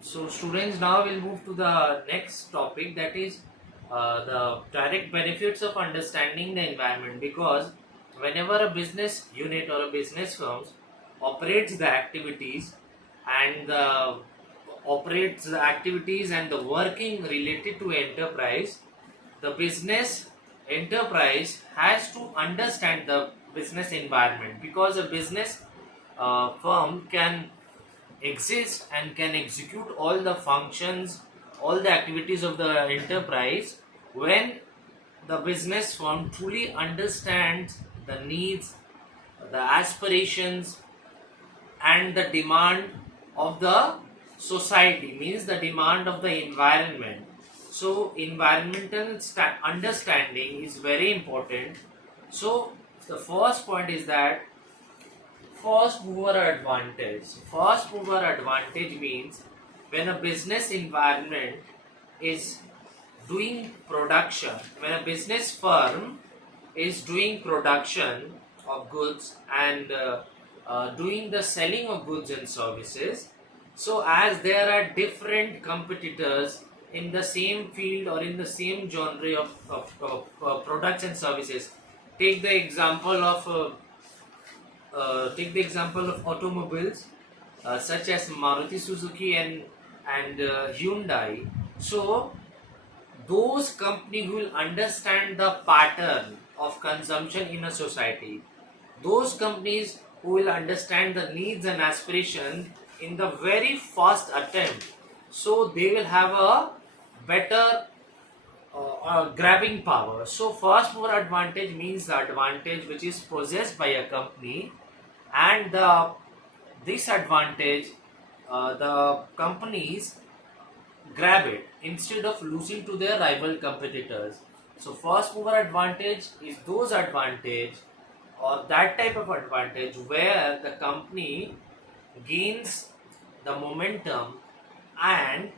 So students, now will move to the next topic, that is the direct benefits of understanding the environment, because whenever a business unit or a business firm operates the activities and the working related to enterprise, the business enterprise has to understand the business environment, because a business firm can exist and can execute all the functions, all the activities of the enterprise when the business firm truly understands the needs, the aspirations, and the demand of the society, means the demand of the environment. So environmental understanding is very important. So the first point is that first mover advantage. First mover advantage means when a business environment is doing production, when a business firm is doing production of goods and doing the selling of goods and services. So, as there are different competitors in the same field or in the same genre of products and services, take the example of automobiles such as Maruti Suzuki and Hyundai. So those companies will understand the pattern of consumption in a society. Those companies who will understand the needs and aspiration in the very first attempt, so they will have a better grabbing power. So first mover advantage means the advantage which is possessed by a company, and the disadvantage, the companies grab it instead of losing to their rival competitors. So first mover advantage is those advantage or that type of advantage where the company gains the momentum and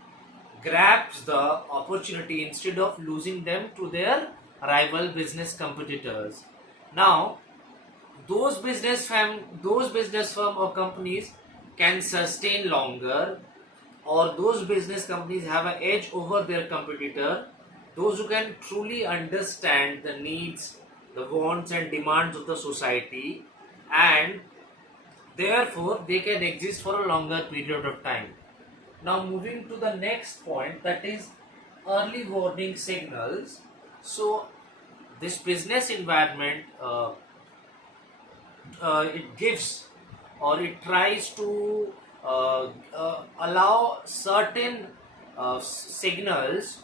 grabs the opportunity instead of losing them to their rival business competitors. Now those business firm or companies can sustain longer, or those business companies have an edge over their competitor, those who can truly understand the needs, the wants and demands of the society, and therefore they can exist for a longer period of time. Now moving to the next point, that is early warning signals. So this business environment, it gives or it tries to allow certain signals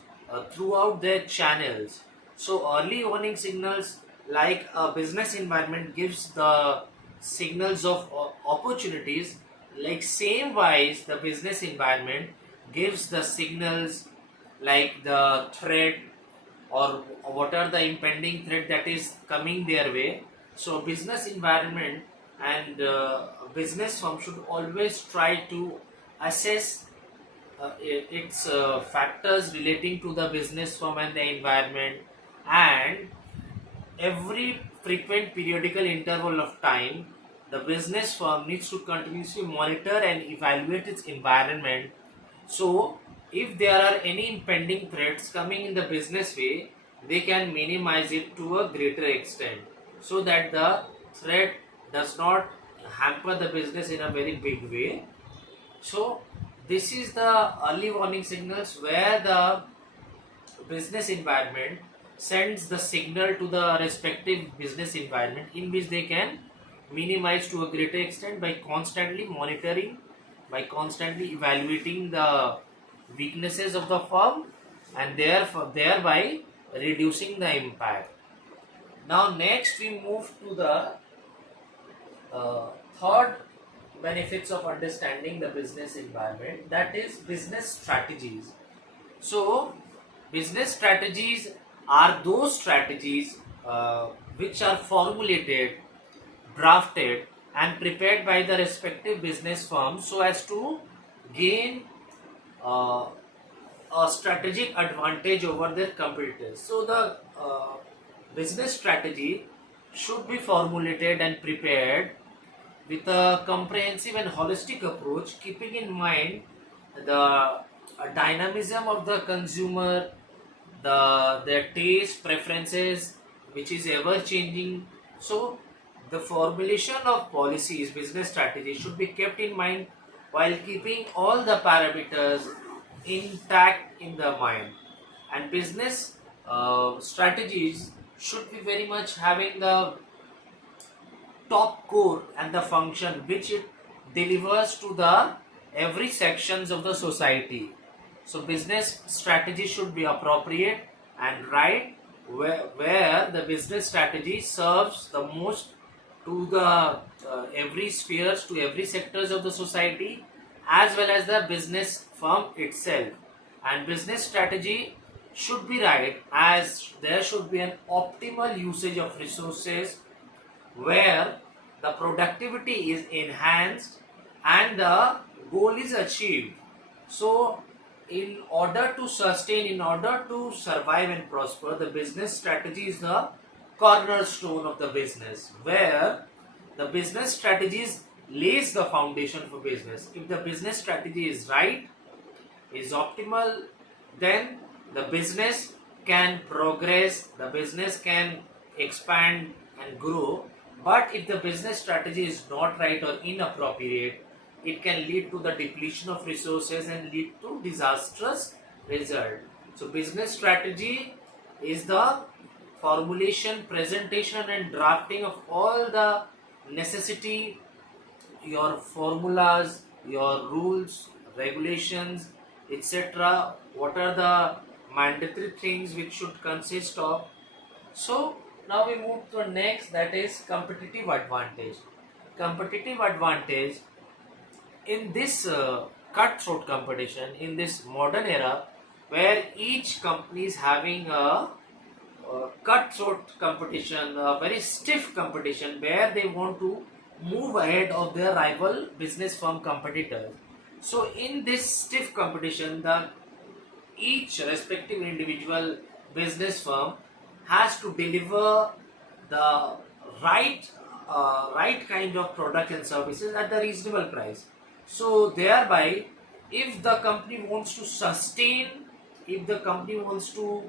throughout their channels. So early warning signals, like a business environment gives the signals of opportunities, like same wise the business environment gives the signals like the threat or what are the impending threat that is coming their way. So business environment and business firm should always try to assess its factors relating to the business firm and the environment, and every frequent periodical interval of time the business firm needs to continuously monitor and evaluate its environment. So if there are any impending threats coming in the business way, they can minimize it to a greater extent, so that the threat does not hamper the business in a very big way. So this is the early warning signals where the business environment sends the signal to the respective business environment, in which they can minimize to a greater extent by constantly monitoring, by constantly evaluating the weaknesses of the firm, and therefore thereby reducing the impact. Now next we move to the third benefits of understanding the business environment, that is business strategies. So business strategies are those strategies which are formulated, drafted, and prepared by the respective business firms so as to gain uh, a strategic advantage over their competitors. So the business strategy should be formulated and prepared with a comprehensive and holistic approach, keeping in mind the dynamism of the consumer, their taste preferences, which is ever changing. So the formulation of policies, business strategies should be kept in mind while keeping all the parameters intact in the mind. And business strategies should be very much having the top core and the function which it delivers to the every sections of the society. So business strategy should be appropriate and right, where the business strategy serves the most to the every spheres, to every sectors of the society, as well as the business firm itself. And business strategy should be right, as there should be an optimal usage of resources where the productivity is enhanced and the goal is achieved. So, in order to sustain, in order to survive and prosper, the business strategy is the cornerstone of the business, where the business strategies lays the foundation for business. If the business strategy is right, is optimal, then the business can progress, the business can expand and grow. But if the business strategy is not right or inappropriate, it can lead to the depletion of resources and lead to disastrous result. So business strategy is the formulation, presentation and drafting of all the necessity, your formulas, your rules, regulations, etc. What are the mandatory things which should consist of? So now we move to the next, that is competitive advantage. Competitive advantage in this cutthroat competition, in this modern era, where each company is having a cutthroat competition, a very stiff competition, where they want to move ahead of their rival business firm competitors. So in this stiff competition, the each respective individual business firm has to deliver the right kind of product and services at the reasonable price. So thereby, if the company wants to sustain, if the company wants to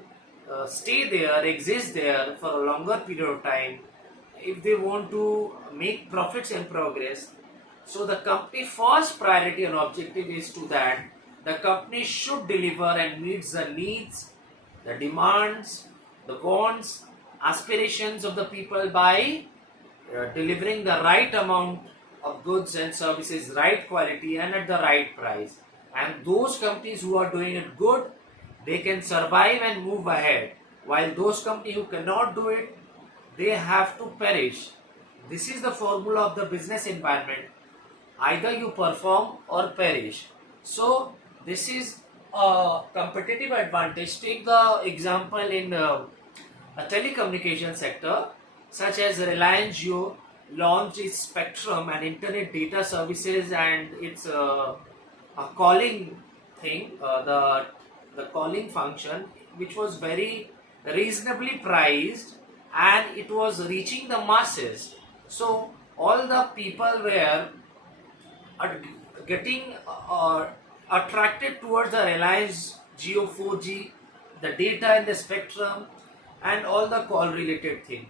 stay there, exist there for a longer period of time, if they want to make profits and progress, so the company first priority and objective is to that the company should deliver and meets the needs, the demands, the wants, aspirations of the people by delivering the right amount of goods and services, right quality and at the right price. And those companies who are doing it good, they can survive and move ahead. While those companies who cannot do it, they have to perish. This is the formula of the business environment. Either you perform or perish. So this is a competitive advantage. Take the example in a telecommunication sector, such as Reliance Jio launched its Spectrum and internet data services and its a calling thing, the calling function, which was very reasonably priced and it was reaching the masses. So all the people were are getting attracted towards the Reliance Jio 4G, the data and the spectrum, and all the call related thing.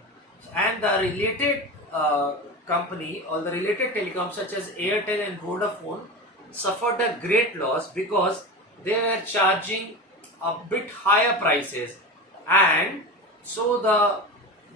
And the related company or the related telecom such as Airtel and Vodafone suffered a great loss because they were charging a bit higher prices, and so the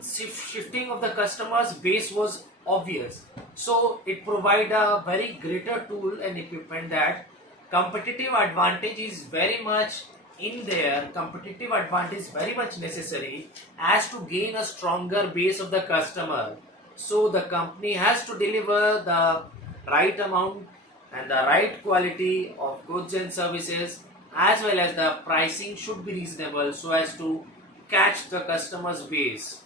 shifting of the customers base was obvious. So it provide a very greater tool and equipment that competitive advantage is very much in there. Competitive advantage is very much necessary as to gain a stronger base of the customer. So the company has to deliver the right amount and the right quality of goods and services, as well as the pricing should be reasonable so as to catch the customer's base.